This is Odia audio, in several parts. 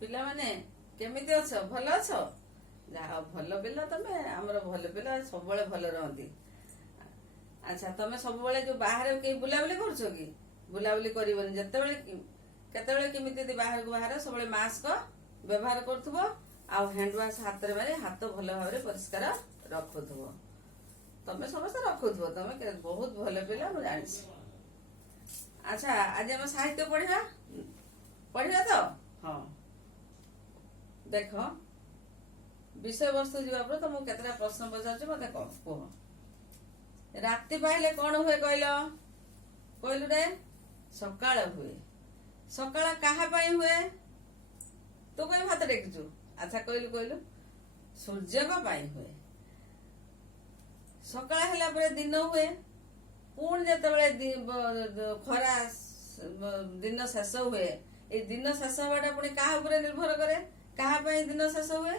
पिला माने केमिति अछ भल अछ जा भल पिला तमे हमर भल पिला सब बेले भल रहंती। अच्छा तमे सब बेले जो बाहर के बुला बुली करछो कि बुला बुली करिवनी जते बेले केते बेले केमिति बाहर को बाहर सब बेले मास्क व्यवहार करथबो आ हैंड वाश हाथ रे मारे हाथ भल भाबरे परिष्कार रखुथबो। तमे समस्त रखुथबो तमे बहुत भल पिला मु जानि। अच्छा आज हम साहित्य पढ़िया पढ़िया तो हाँ देख विषय वस्तु जीवा पर तुमको केतरा प्रश्न पचार मत कह राति पाइले कौन हुए कहलु रे सकाळ हुए। सकाळ कहा हुए तू कहीं भात देखु। अच्छा कहलु सूर्य को हुए। सकाळ हैला परे दिन हुए पुणी जते खरा दिन शेष हुए। ए दिन शेष हवाटा पुणी क्या उपरे निर्भर करे क्या दिन शेष हुए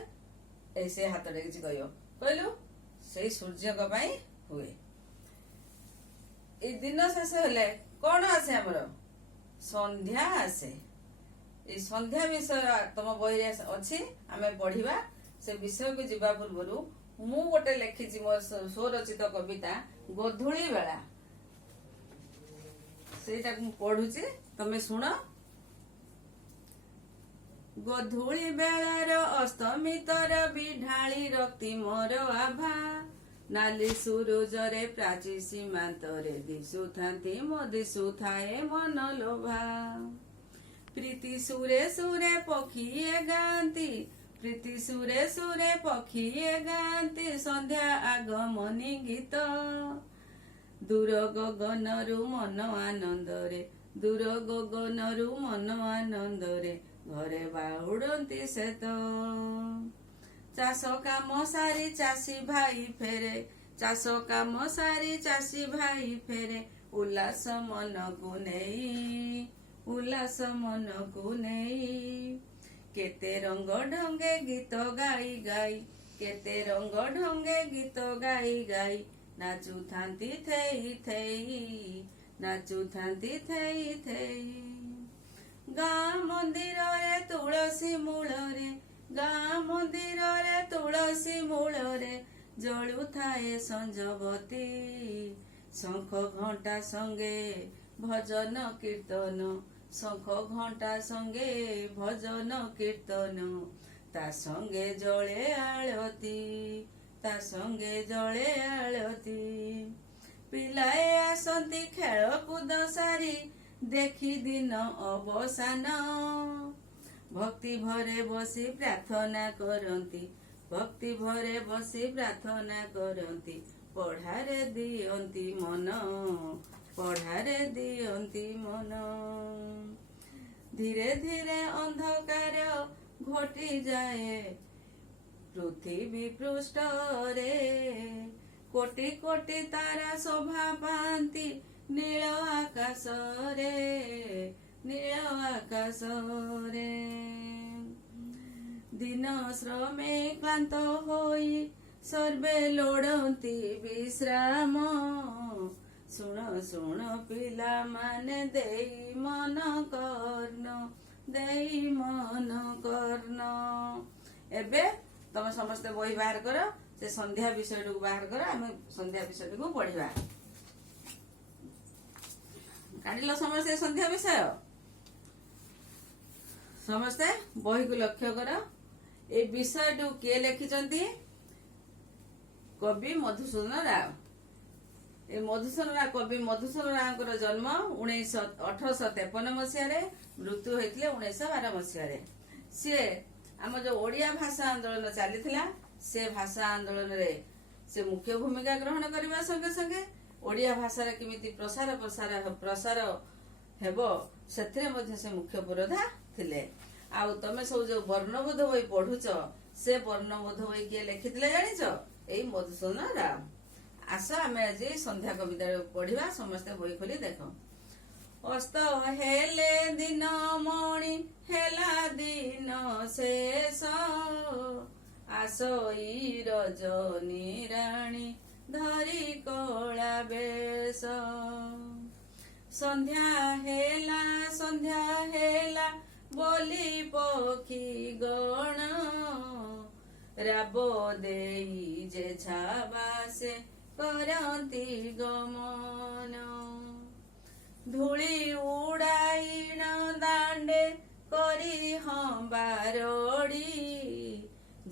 ऐसे हाथ डेगी कहलु से सूर्य को हुए। ए दिन शेष हेले कौन आसे हमर संध्या आसे। ए संध्या विषय तुम बही अच्छी आम पढ़ा से विषय को जीवा पूर्व मु गोटे लिखी मोर स्वरचित कविता गोधूली बेला सेटा पढ़ुची तमे शुण। गोधूली बेलार अस्तमितर विढाली रक्ति मोर आभा नाली सूरजरे प्राची सीमांतरे दिशु थांती मो दिशु थाए मन लोभा। प्रीति सुरे सुरे पक्षीए गांती प्रीति सुरे सुरे पक्षीए गांती संध्या आगमनी गीत। दूर गगनरु मन आनंदरे दूर गगनरु मन आनंदरे घरे बाहुड़ती से तो। चाष काम सारी चाषी भाई फेरे चाष काम सारी चाषी भाई फेरे उल्लास मन को नहीं उल्लास मन को नहीं। केते रंग ढंगे गीत गाई गाई केते रंग ढंगे गीत गाई गाई नाचु थांती थेई थेई नाचु थांती थेई थेई। गाँ मंदिर रे तुलसी मूल रे गाँ मंदिर रे तुलसी मूल रे जलु थाए संजबती शंख घंटा संगे भजन कीर्तन शंख घंटा संगे भजन कीर्तन ता संगे जले आलती ता संगे जले आलती। पिलाए आसंती खेल कूद सारी देखी दिन अवसान भक्ति भरे बसी प्रार्थना करती भक्ति भरे बसी प्रार्थना करती पढ़ारे दियंती मन पढ़ारे दियंती मन। धीरे धीरे अंधकार घटी जाए पृथ्वी पृष्ठ रे कोटि कोटि तारा शोभा पाती नील आकाश रे नील आकाश रे। दिन श्रमे क्लांत होई सर्वे लोड़ती विश्राम सुण सुण पिला माने देई मन कर्ण। एबे तमे समस्त बही बाहर कर से संध्या विषय को बाहर कर आम संध्या विषय को पढ़ा काढ़ समस्ते संध्या विषय समस्ते बही को लक्ष्य कर। ए विषय टू किए लिखिचंती कवि मधुसूदन राव। ए मधुसूदन राव कवि मधुसूदन राव जन्म 1853 मसीह मृत्यु होते 1912 मसीह। सी आम जो ओडिया भाषा आंदोलन चली से भाषा आंदोलन रे से मुख्य भूमिका ग्रहण करने संगे संगे ओडिया भाषा केमिति प्रसार प्रसार प्रसार हेबो सेथिरे मध्ये से मुख्य पुरोधा थिले। आउ तमे सब जो वर्णबोध बही पढ़ुच से वर्णबोध बही किए लिखिथिले जानिछ एई मधुसूदन राव। आस आमे आज संध्या कविता पढ़िबा समस्त बही खोली देखो। अस्त हेले दिन मणि हेला दिन शेष आसई रजनी राणी धरी कला बेश संध्या हेला ବୋଲି ପକ୍ଷୀ ଗଣ ରାବ ଦେଇ ଯେ ଛାବାସେ କରନ୍ତି ଗମନ ଧୂଳି ଉଡାଇଣ ଦାଣ୍ଡେ କରି ହମ୍ବାରଡ଼ି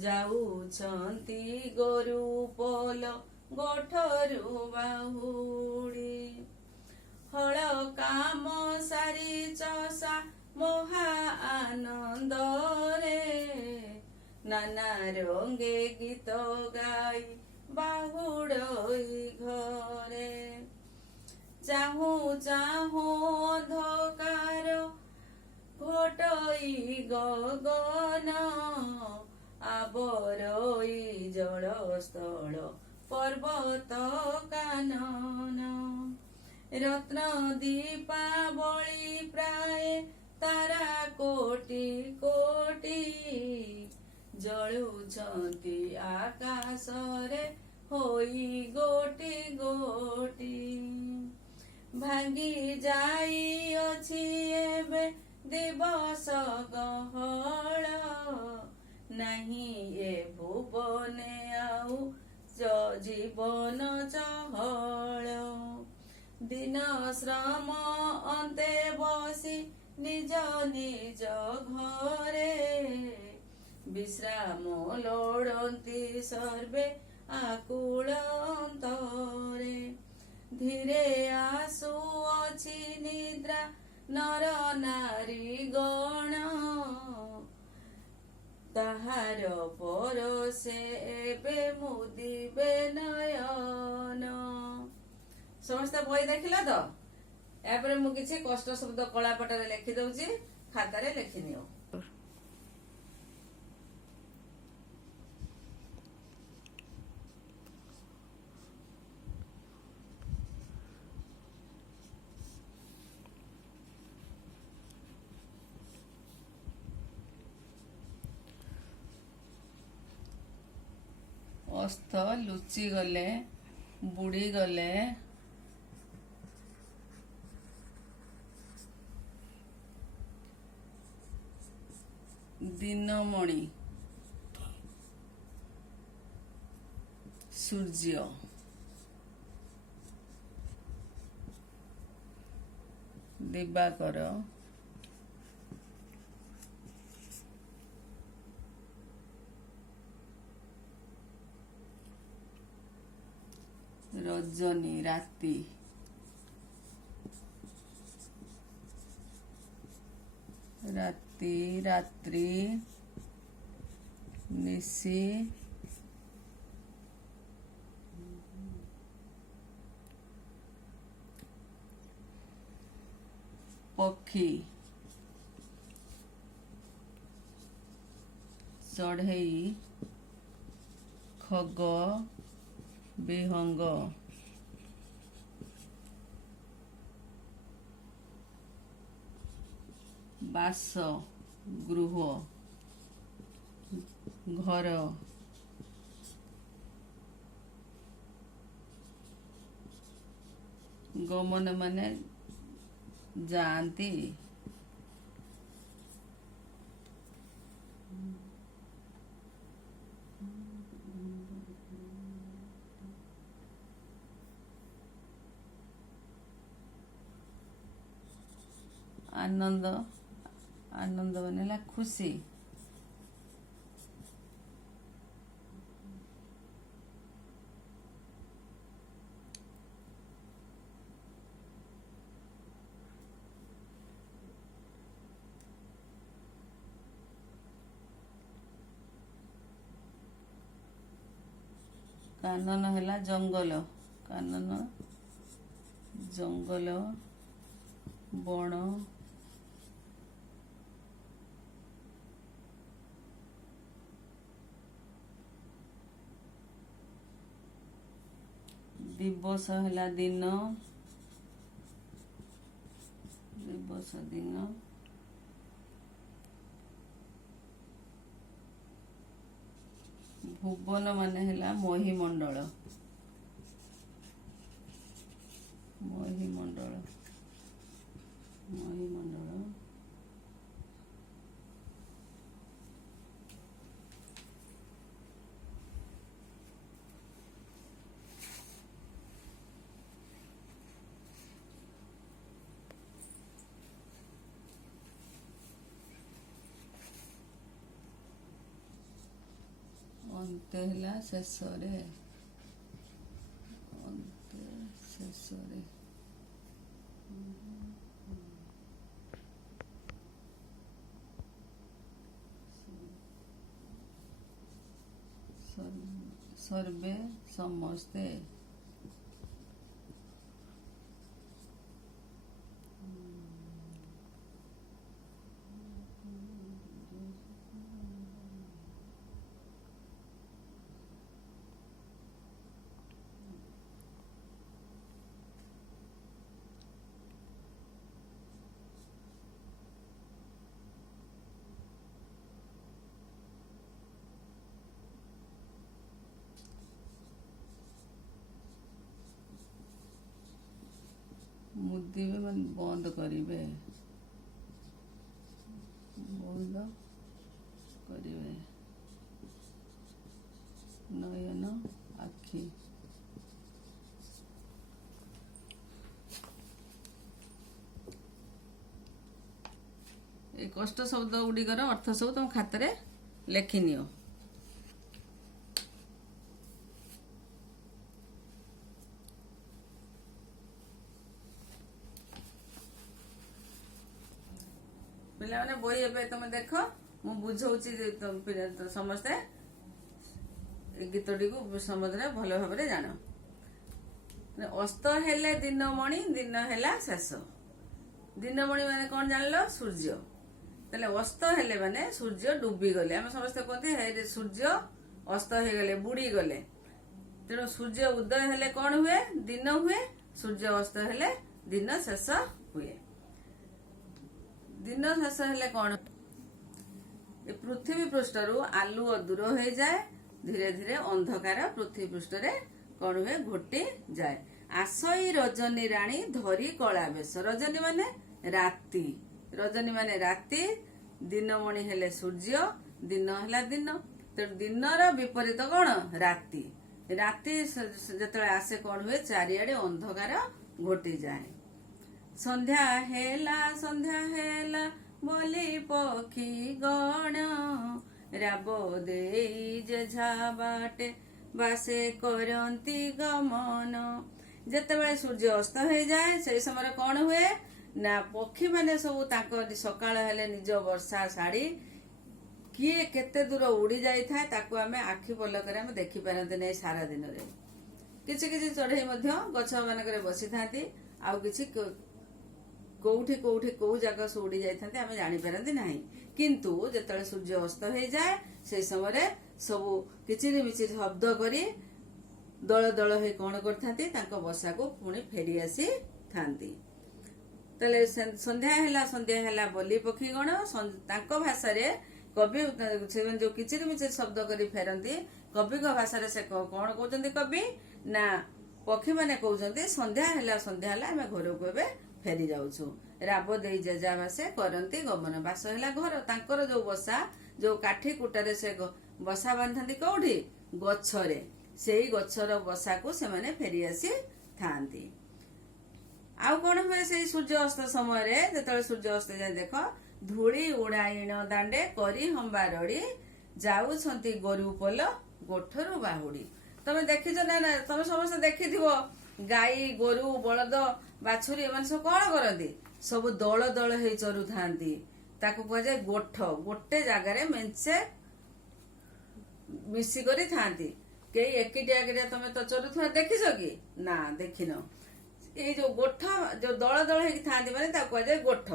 ଯାଉଛନ୍ତି ଗୋରୁ ପୋଲ ଗୋଠରୁ ବାହୁଡ଼ି ହଳ କାମ ସାରି ଚଷା ମହା ଆନନ୍ଦରେ ନାନା ରଙ୍ଗେ ଗୀତ ଗାଇ ବାହୁଡ଼ଇ ଘରେ ଚାହୁଁ ଚାହୁଁ ଅନ୍ଧକାର ଘୋଟଇ ଗଗନ ଆବରଇ ଜଳସ୍ଥଳ ପର୍ବତ କାନନ ରତ୍ନ ଦୀପାବଳି ପ୍ରାୟ ତାରା କୋଟି କୋଟି ଜଳୁଛନ୍ତି ଆକାଶରେ ହୋଇ ଗୋଟି ଗୋଟି ଭାଙ୍ଗି ଯାଇଅଛି ଏବେ ଦିବସ ଗହଳ ନାହିଁ ଏ ଭୁବନେ ଆଉ ଜୀବନ ଚହଳ ଦିନ ଶ୍ରମ ଅନ୍ତେ ବସି ନିଜ ନିଜ ଘରେ ବିଶ୍ରାମ ଲୋଡ଼ନ୍ତି ସର୍ବେ ଆକୁଳ ଅନ୍ତରେ ଧୀରେ ଆସୁଅଛି ନିଦ୍ରା ନର ନାରୀ ଗଣ ତାହାର ପରସେ ଏବେ ମୁଦିବେ ନୟନ ସମସ୍ତେ ବହି ଦେଖିଲ ତ ଏହାପରେ ମୁଁ କିଛି କଷ୍ଟ ଶବ୍ଦ କଳାପଟରେ ଲେଖି ଦଉଛି ଖାତାରେ ଲେଖିନିଅ ଅସ୍ତ ଲୁଚି ଗଲେ ବୁଡି ଗଲେ ଦିନମଣି ସୂର୍ଯ୍ୟ ଦିବାକର ରଜନୀ ରାତି ରାତି ରାତ୍ରି ନିଶି ପକ୍ଷୀ ଚଢ଼େଇ ଖଗ ବିହଙ୍ଗ ବାସ ଗୃହ ଘର ଗମନ ମାନେ ଯାଆନ୍ତି ଆନନ୍ଦ ଆନନ୍ଦ ମାନେ ହେଲା ଖୁସି କାନନ ହେଲା ଜଙ୍ଗଲ କାନନ ଜଙ୍ଗଲ ବଣ ଦିବସ ହେଲା ଦିନ ଦିବସ ଦିନ ଭୁବନ ମାନେ ହେଲା ମହିମଣ୍ଡଳ ମହିମଣ୍ଡଳ ମହିମଣ୍ଡଳ ଅନ୍ତେ ହେଲା ଶେଷରେ, ଅନ୍ତେ ଶେଷରେ। ସର୍ବେ ସମସ୍ତେ, ମୁଦିବେ ମାନେ ବନ୍ଦ କରିବେ, ବନ୍ଦ କରିବେ, ନୟନ ଆଖି। এই କଷ୍ଟ ଶବ୍ଦ ଗୁଡ଼ିକର ଅର୍ଥ ସବୁ ତମ ଖାତାରେ ଲେଖିନିଅ। ପିଲାମାନେ ବହି ଏବେ ତମେ ଦେଖ, ମୁଁ ବୁଝଉଛି ସମସ୍ତେ ଏ ଗୀତଟିକୁ ସମୁଦ୍ରରେ ଭଲ ଭାବରେ ଜାଣ। ଅସ୍ତ ହେଲେ ଦିନମଣି, ଦିନ ହେଲା ଶେଷ। ଦିନମଣି ମାନେ କଣ ଜାଣିଲ? ସୂର୍ଯ୍ୟ। ତାହେଲେ ଅସ୍ତ ହେଲେ ମାନେ ସୂର୍ଯ୍ୟ ଡୁବିଗଲେ। ଆମେ ସମସ୍ତେ କହନ୍ତି ସୂର୍ଯ୍ୟ ଅସ୍ତ ହେଇଗଲେ, ବୁଡିଗଲେ। ତେଣୁ ସୂର୍ଯ୍ୟ ଉଦୟ ହେଲେ କଣ ହୁଏ? ଦିନ ହୁଏ। ସୂର୍ଯ୍ୟ ଅସ୍ତ ହେଲେ ଦିନ ଶେଷ ହୁଏ। ଦିନ ଶେଷ ହେଲେ କଣ? ଏ ପୃଥିବୀ ପୃଷ୍ଠରୁ ଆଲୁଅ ଦୂର ହୋଇଯାଏ। ଧୀରେ ଧୀରେ ଅନ୍ଧକାର ପୃଥିବୀ ପୃଷ୍ଠରେ କଣ ହୁଏ? ଘୋଟି ଯାଏ। ଆସଇ ରଜନୀ ରାଣୀ ଧରି କଳା ବେଶ। ରଜନୀ ମାନେ ରାତି, ରଜନୀ ମାନେ ରାତି, ଦିନମଣି ହେଲେ ସୂର୍ଯ୍ୟ, ଦିନ ହେଲା ଦିନ। ତେଣୁ ଦିନର ବିପରୀତ କଣ? ରାତି। ରାତି ଯେତେବେଳେ ଆସେ କଣ ହୁଏ? ଚାରିଆଡେ ଅନ୍ଧକାର ଘୋଟିଯାଏ। ସନ୍ଧ୍ୟା ହେଲା ବୋଲି ପକ୍ଷୀ ଗଣ, ରାବ ଦେଇ ଯେଝା ବାଟେ ବାସେ କରନ୍ତି ଗମନ। ଯେତେବେଳେ ସୂର୍ଯ୍ୟ ଅସ୍ତ ହେଇଯାଏ ସେଇ ସମୟରେ କଣ ହୁଏ? ନା ପକ୍ଷୀ ମାନେ ସବୁ ତାଙ୍କ ସକାଳ ହେଲେ ନିଜ ବର୍ଷା ଶାଢୀ କିଏ କେତେ ଦୂର ଉଡି ଯାଇଥାଏ ତାକୁ ଆମେ ଆଖି ପଲକରେ ଆମେ ଦେଖିପାରନ୍ତି ନାହିଁ ସାରା ଦିନରେ। କିଛି କିଛି ଚଢେଇ ମଧ୍ୟ ଗଛ ମାନଙ୍କରେ ବସିଥାନ୍ତି, ଆଉ କିଛି କୋଉଠି କୋଉଠି କୋଉ ଜାଗା ସବୁ ଉଡି ଯାଇଥାନ୍ତି ଆମେ ଜାଣିପାରନ୍ତି ନାହିଁ। କିନ୍ତୁ ଯେତେବେଳେ ସୂର୍ଯ୍ୟ ଅସ୍ତ ହେଇଯାଏ ସେଇ ସମୟରେ ସବୁ କିଚିରି ମିଚିରି ଶବ୍ଦ କରି ଦଳ ଦଳ ହେଇ କଣ କରିଥାନ୍ତି? ତାଙ୍କ ବସାକୁ ପୁଣି ଫେରି ଆସିଥାନ୍ତି। ତାହେଲେ ସନ୍ଧ୍ୟା ହେଲା ବୋଲି ପକ୍ଷୀ ଗଣ, ତାଙ୍କ ଭାଷାରେ କବି ଯୋଉ କିଚିରି ମିଚିରି ଶବ୍ଦ କରି ଫେରନ୍ତି, କବିଙ୍କ ଭାଷାରେ ସେ କଣ କହୁଛନ୍ତି? କବି ନା ପକ୍ଷୀ ମାନେ କହୁଛନ୍ତି ସନ୍ଧ୍ୟା ହେଲା ଆମେ ଘରକୁ ଏବେ ଫେରି ଯାଉଛୁ। ରାବ ଦେଇ ଯେଝା ବାସେ କରନ୍ତି ଗମନ। ବାସ ହେଲା ଘର, ତାଙ୍କର ଯୋଉ ବସା, ଯୋଉ କାଠି କୁଟାରେ ସେ ବସା ବାନ୍ଧନ୍ତି କୋଉଠି? ଗଛରେ। ସେଇ ଗଛର ବସାକୁ ସେମାନେ ଫେରି ଆସିଥାନ୍ତି। ଆଉ କଣ ହୁଏ ସେଇ ସୂର୍ଯ୍ୟ ଅସ୍ତ ସମୟରେ? ଯେତେବେଳେ ସୂର୍ଯ୍ୟ ଅସ୍ତ ଯାଏ ଦେଖ, ଧୂଳି ଉଡାଇଣ ଦାଣ୍ଡେ କରି ହମ୍ବାରଡି, ଯାଉଛନ୍ତି ଗୋରୁ ପୋଲ ଗୋଠରୁ ବାହୁଡି। ତମେ ଦେଖିଛ ନା? ତମେ ସମସ୍ତେ ଦେଖିଥିବ ଗାଈ ଗୋରୁ ବଳଦ ବାଛୁରୀ ଏମାନେ ସବୁ କଣ କରନ୍ତି? ସବୁ ଦଳ ଦଳ ହେଇ ଚରୁଥାନ୍ତି। ତାକୁ କୁହାଯାଏ ଗୋଠ। ଗୋଟେ ଜାଗାରେ ମେଞ୍ଚେ ମିଶିକରି ଥାନ୍ତି। କେହି ଏକିଟିଆ ତମେ ତ ଚରୁଥିବା ଦେଖିଛ କି? ନା, ଦେଖିନ। ଏଇ ଯୋଉ ଗୋଠ, ଯୋଉ ଦଳ ଦଳ ହେଇକି ଥାନ୍ତି ମାନେ ତାକୁ କୁହାଯାଏ ଗୋଠ।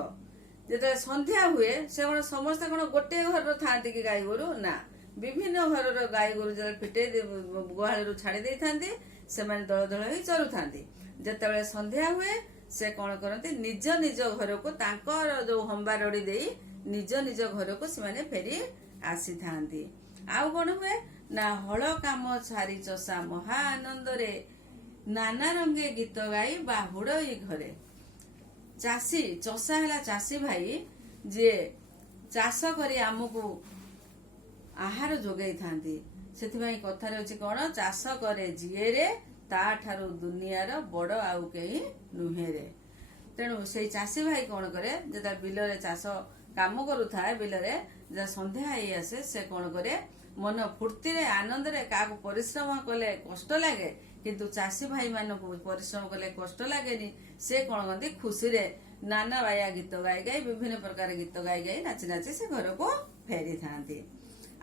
ଯେତେବେଳେ ସନ୍ଧ୍ୟା ହୁଏ ସେ କଣ ସମସ୍ତେ କଣ ଗୋଟିଏ ଘରର ଥାନ୍ତି କି ଗାଈ ଗୋରୁ? ନା, ବିଭିନ୍ନ ଘରର ଗାଈ ଗୋରୁ ଯେତେବେଳେ ଫିଟେଇ ଗୁହାଳରୁ ଛାଡି ଦେଇଥାନ୍ତି ସେମାନେ ଦଳ ଦଳ ହେଇ ଚରୁଥାନ୍ତି। ଯେତେବେଳେ ସନ୍ଧ୍ୟା ହୁଏ ସେ କଣ କରନ୍ତି? ନିଜ ନିଜ ଘରକୁ ତାଙ୍କର ଯୋଉ ହମ୍ବାରଡି ଦେଇ ନିଜ ନିଜ ଘରକୁ ସେମାନେ ଫେରି ଆସିଥାନ୍ତି। ଆଉ କଣ ହୁଏ? ନା ହଳ କାମ ସାରି ଚଷା ମହା ଆନନ୍ଦରେ, ନାନା ରଙ୍ଗେ ଗୀତ ଗାଇ ବାହୁଡ ଏଇ ଘରେ। ଚାଷୀ, ଚଷା ହେଲା ଚାଷୀ ଭାଇ, ଯିଏ ଚାଷ କରି ଆମକୁ ଆହାର ଯୋଗାଇଥାନ୍ତି। ସେଥିପାଇଁ କଥାରେ ଅଛି କଣ? ଚାଷ କରେ ଯିଏରେ, ତା ଠାରୁ ଦୁନିଆର ବଡ ଆଉ କେହି ନୁହେଁରେ। ତେଣୁ ସେଇ ଚାଷୀ ଭାଇ କଣ କରେ? ଯେତେବେଳେ ବିଲରେ ଚାଷ କାମ କରୁଥାଏ ବିଲରେ, ସନ୍ଧ୍ୟା ହେଇ ଆସେ, ସେ କଣ କରେ, ମନ ଫୁର୍ତ୍ତିରେ ଆନନ୍ଦରେ, କାହାକୁ ପରିଶ୍ରମ କଲେ କଷ୍ଟ ଲାଗେ କିନ୍ତୁ ଚାଷୀ ଭାଇ ମାନଙ୍କୁ ପରିଶ୍ରମ କଲେ କଷ୍ଟ ଲାଗେନି, ସେ କଣ କରନ୍ତି ଖୁସିରେ ନାନା ବାୟା ଗୀତ ଗାଇ ଗାଇ, ବିଭିନ୍ନ ପ୍ରକାର ଗୀତ ଗାଇ ଗାଇ, ନାଚି ନାଚି ସେ ଘରକୁ ଫେରିଥାନ୍ତି।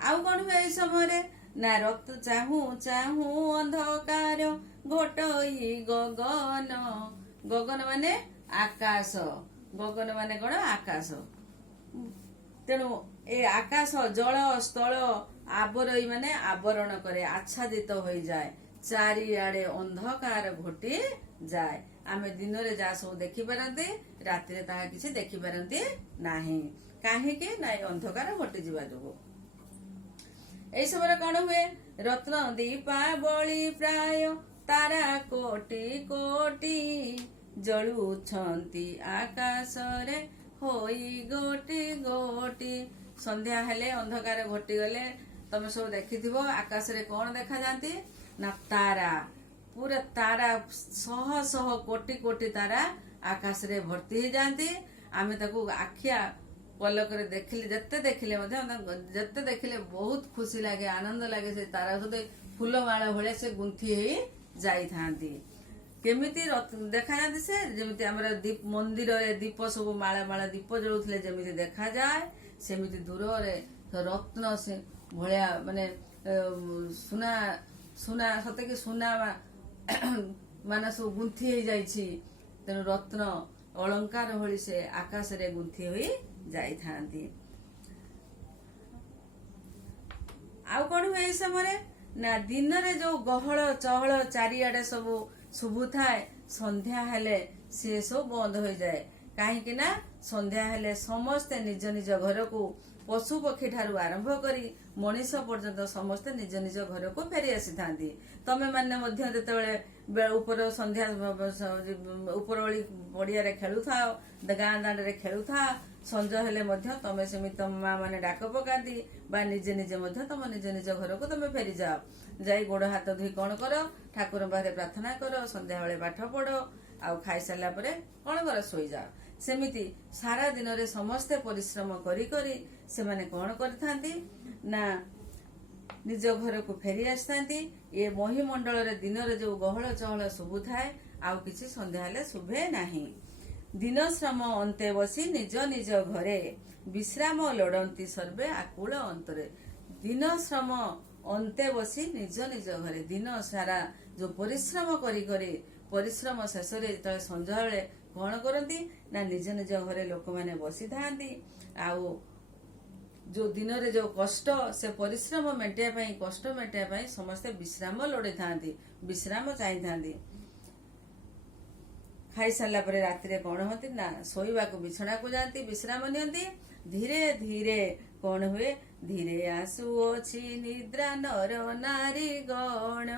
ଆଉ କଣ ହୁଏ ଏଇ ସମୟରେ ନା, ରତ ଚାହୁଁ ଚାହୁଁ ଅନ୍ଧକାର ଘୋଟଇ ଗଗନ, ଗଗନ ମାନେ ଆକାଶ, ଗଗନ ମାନେ କଣ ଆକାଶ, ତେଣୁ ଏ ଆକାଶ ଜଳ ସ୍ଥଳ ଆବରଇ ମାନେ ଆବରଣ କରେ, ଆଚ୍ଛାଦିତ ହୋଇଯାଏ, ଚାରିଆଡେ ଅନ୍ଧକାର ଘୋଟି ଯାଏ। ଆମେ ଦିନରେ ଯାହା ସବୁ ଦେଖିପାରନ୍ତି ରାତିରେ ତାହା କିଛି ଦେଖିପାରନ୍ତି ନାହିଁ, କାହିଁକି ନା ଏ ଅନ୍ଧକାର ଘୋଟିଯିବା ଯୋଗୁ। ଏଇ ସମୟରେ କଣ ହୁଏ, ରତ୍ନ ଦୀପାବଳି ପ୍ରାୟ ତାରା କୋଟି କୋଟି, ଜଳୁଛନ୍ତି ଆକାଶରେ ହୋଇ ଗୋଟି ଗୋଟି। ସନ୍ଧ୍ୟା ହେଲେ ଅନ୍ଧକାର ଘୋଟିଗଲେ ତମେ ସବୁ ଦେଖିଥିବ ଆକାଶରେ କଣ ଦେଖାଯାନ୍ତି ନା, ତାରା, ପୁରା ତାରା, ଶହ ଶହ କୋଟି କୋଟି ତାରା ଆକାଶରେ ଭର୍ତ୍ତି ହେଇଯାନ୍ତି। ଆମେ ତାକୁ ଆଖିଆ ପଲକରେ ଦେଖିଲେ, ଯେତେ ଦେଖିଲେ ମଧ୍ୟ, ଯେତେ ଦେଖିଲେ ବହୁତ ଖୁସି ଲାଗେ, ଆନନ୍ଦ ଲାଗେ। ସେ ତାରା ସହିତ ଫୁଲମାଳ ଭଳିଆ ସେ ଗୁନ୍ଥି ହେଇ ଯାଇଥାନ୍ତି। କେମିତି ଦେଖାଯାନ୍ତି ସେ, ଯେମିତି ଆମର ମନ୍ଦିରରେ ଦୀପ ସବୁ ମାଳ ମାଳ ଦୀପ ଜଳୁଥିଲେ ଯେମିତି ଦେଖାଯାଏ, ସେମିତି ଦୂରରେ ରତ୍ନ ସେ ଭଳିଆ, ମାନେ ସୁନା ସୁନା, ସତେକି ସୁନା ମାନେ ସବୁ ଗୁନ୍ଥି ହେଇଯାଇଛି। ତେଣୁ ରତ୍ନ ଅଳଙ୍କାର ଭଳି ସେ ଆକାଶରେ ଗୁନ୍ଥି ହୋଇ ଯାଇଥାନ୍ତି। ଆଉ କଣ ହୁଏ ଏଇ ସମୟରେ ନା, ଦିନରେ ଯୋଉ ଗହଳ ଚହଳ ଚାରିଆଡେ ସବୁ ଶୁଭୁଥାଏ, ସନ୍ଧ୍ୟା ହେଲେ ସେ ସବୁ ବନ୍ଦ ହୋଇଯାଏ। କାହିଁକି ନା ସନ୍ଧ୍ୟା ହେଲେ ସମସ୍ତେ ନିଜ ନିଜ ଘରକୁ, ପଶୁ ପକ୍ଷୀ ଠାରୁ ଆରମ୍ଭ କରି ମଣିଷ ପର୍ଯ୍ୟନ୍ତ ସମସ୍ତେ ନିଜ ନିଜ ଘରକୁ ଫେରି ଆସିଥାନ୍ତି। ତମେ ମାନେ ମଧ୍ୟ ଯେତେବେଳେ ଉପର ସନ୍ଧ୍ୟା ଉପରଓଳି ପଡିଆରେ ଖେଳୁଥାଅ, ଗାଁ ଦାଣ୍ଡରେ ଖେଳୁଥାଅ, ସଞ୍ଜ ହେଲେ ମଧ୍ୟ ତମେ ସେମିତି ତମ ମା ମାନେ ଡାକ ପକାନ୍ତି, ବା ନିଜେ ନିଜେ ମଧ୍ୟ ତମ ନିଜ ନିଜ ଘରକୁ ତମେ ଫେରିଯାଅ। ଯାଇ ଗୋଡ ହାତ ଧୋଇ କଣ କର, ଠାକୁରଙ୍କ ପାଖରେ ପ୍ରାର୍ଥନା କର, ସନ୍ଧ୍ୟାବେଳେ ପାଠ ପଢ, ଆଉ ଖାଇସାରିଲା ପରେ କଣ କର, ଶୋଇଯାଅ। ସେମିତି ସାରା ଦିନରେ ସମସ୍ତେ ପରିଶ୍ରମ କରି କରି ସେମାନେ କଣ କରିଥାନ୍ତି ନା, ନିଜ ଘରକୁ ଫେରି ଆସିଥାନ୍ତି। ଏ ମହିମଣ୍ଡଳରେ ଦିନରେ ଯୋଉ ଗହଳ ଚହଳ ଶୁଭୁଥାଏ, ଆଉ କିଛି ସନ୍ଧ୍ୟା ହେଲେ ଶୁଭେ ନାହିଁ। ଦିନ ଶ୍ରମ ଅନ୍ତେ ବସି ନିଜ ନିଜ ଘରେ, ବିଶ୍ରାମ ଲୋଡନ୍ତି ସର୍ବେ ଆକୁଳ ଅନ୍ତରେ। ଦିନ ଶ୍ରମ ଅନ୍ତେ ବସି ନିଜ ନିଜ ଘରେ, ଦିନ ସାରା ଯୋଉ ପରିଶ୍ରମ କରି କରି, ପରିଶ୍ରମ ଶେଷରେ ଯେତେବେଳେ ସଞ୍ଜବେଳେ କଣ କରନ୍ତି ନା, ନିଜ ନିଜ ଘରେ ଲୋକମାନେ ବସିଥାନ୍ତି। ଆଉ ଯୋଉ ଦିନରେ ଯୋଉ କଷ୍ଟ, ସେ ପରିଶ୍ରମ ମେଣ୍ଟିବା ପାଇଁ, କଷ୍ଟ ମେଣ୍ଟିବା ପାଇଁ ସମସ୍ତେ ବିଶ୍ରାମ ଲୋଡିଥାନ୍ତି, ବିଶ୍ରାମ ଚାହିଁଥାନ୍ତି। ଖାଇସାରିଲା ପରେ ରାତିରେ କଣ ହୁଅନ୍ତି ନା, ଶୋଇବାକୁ ବିଛଣାକୁ ଯାଆନ୍ତି, ବିଶ୍ରାମ ନିଅନ୍ତି। ଧୀରେ ଧୀରେ କଣ ହୁଏ, ଧୀରେ ଆସୁଅଛି ନିଦ୍ରା ନର ନାରୀ ଗଣ,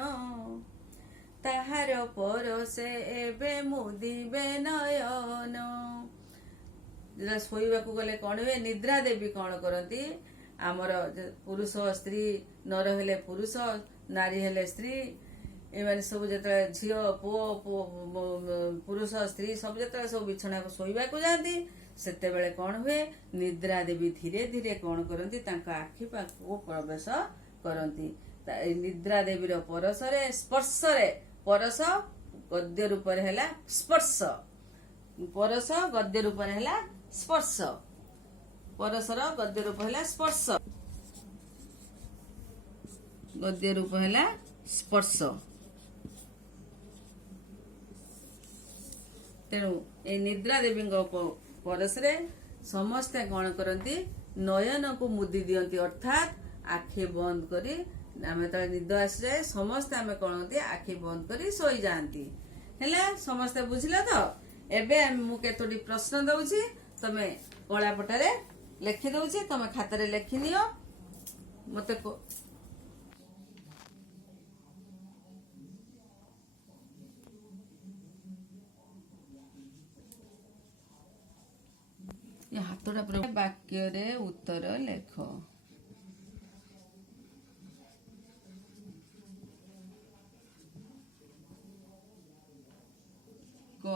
ତାହାର ପରସେ ଏବେ ମୁଦିବେ ନୟନ। ଯେତେବେଳେ ଶୋଇବାକୁ ଗଲେ କଣ ହୁଏ, ନିଦ୍ରା ଦେବୀ କଣ କରନ୍ତି, ଆମର ପୁରୁଷ ସ୍ତ୍ରୀ, ନର ହେଲେ ପୁରୁଷ, ନାରୀ ହେଲେ ସ୍ତ୍ରୀ, ଏମାନେ ସବୁ ଯେତେବେଳେ ଝିଅ ପୁଅ, ପୁରୁଷ ସ୍ତ୍ରୀ ସବୁ ଯେତେବେଳେ ସବୁ ବିଛଣାକୁ ଶୋଇବାକୁ ଯାଆନ୍ତି, ସେତେବେଳେ କଣ ହୁଏ, ନିଦ୍ରା ଦେବୀ ଧୀରେ ଧୀରେ କଣ କରନ୍ତି, ତାଙ୍କ ଆଖି ପାଖକୁ ପ୍ରବେଶ କରନ୍ତି। ନିଦ୍ରା ଦେବୀର ପରଶରେ, ସ୍ପର୍ଶରେ, ପରଶ ଗଦ୍ୟ ରୂପରେ ହେଲା ସ୍ପର୍ଶ, ପରଶ ଗଦ୍ୟ ରୂପରେ ହେଲା ସ୍ପର୍ଶ, ପରଶର ଗଦ୍ୟ ରୂପ ହେଲା ସ୍ପର୍ଶ, ଗଦ୍ୟ ରୂପ ହେଲା ସ୍ପର୍ଶ। ତେଣୁ ଏଇ ନିଦ୍ରା ଦେବୀଙ୍କ ପରଶରେ ସମସ୍ତେ କଣ କରନ୍ତି, ନୟନକୁ ମୁଦି ଦିଅନ୍ତି, ଅର୍ଥାତ୍ ଆଖି ବନ୍ଦ କରି, ଆମେ ଯେତେବେଳେ ନିଦ ଆସିଯାଏ ସମସ୍ତେ ଆମେ କଣ କରନ୍ତି, ଆଖି ବନ୍ଦ କରି ଶୋଇଯାଆନ୍ତି। ହେଲା, ସମସ୍ତେ ବୁଝିଲ ତ? ଏବେ ମୁଁ କେତୋଟି ପ୍ରଶ୍ନ ଦଉଛି, ତମେ କଳାପଟାରେ ଲେଖି ଦଉଛି, ତମେ ଖାତାରେ ଲେଖିନିଅ। ମତେ ହାତଟା ବାକ୍ୟରେ ଉତ୍ତର ଲେଖ। କ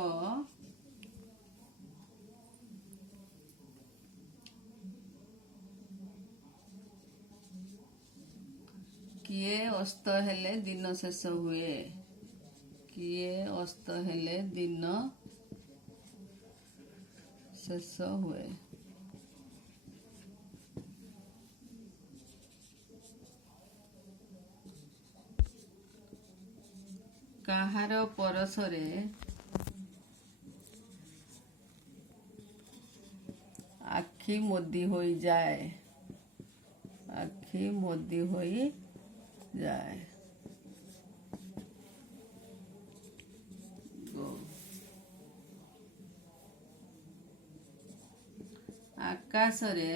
କିଏ ଅସ୍ତ ହେଲେ ଦିନ ଶେଷ ହୁଏ? କିଏ ଅସ୍ତ ହେଲେ ଦିନ ଶେଷ ହୁଏ? କାହାର ପରଶରେ ଆଖି ମୋଦି ହୋଇଯାଏ? ଆଖି ମୋଦି ହୋଇଯାଏ। ଆକାଶରେ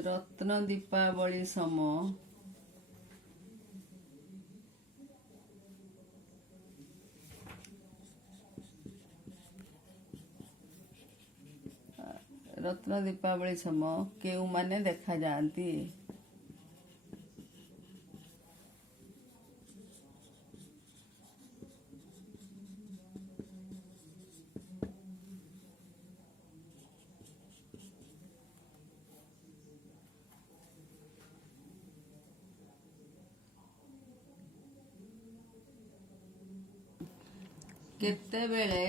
ରତ୍ନ ଦୀପାବଳି ସମ ରତ୍ନ ଦୀପାବଳି ସମ କେଉଁମାନେ ଦେଖାଯାଆନ୍ତି? କେତେବେଳେ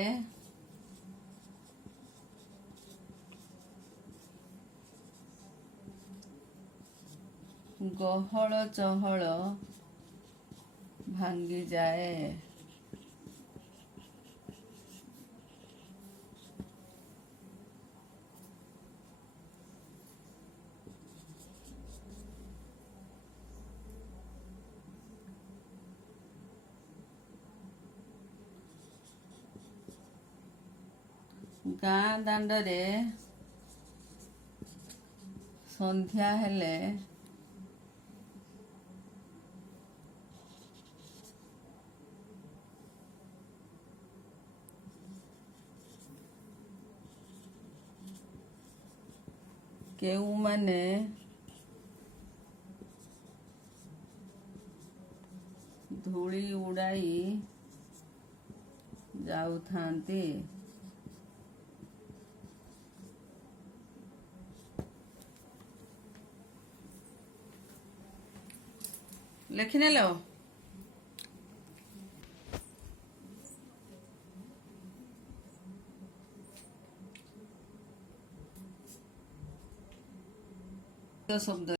ଗହଳ ଚହଳ ଭାଙ୍ଗିଯାଏ? ଗାଁ ଦାଣ୍ଡରେ ସନ୍ଧ୍ୟା ହେଲେ କେଉଁମାନେ ଧୂଳି ଉଡ଼ାଇ ଯାଉଥାନ୍ତି? ଲେଖିନେଲ? ଶବ୍ଦ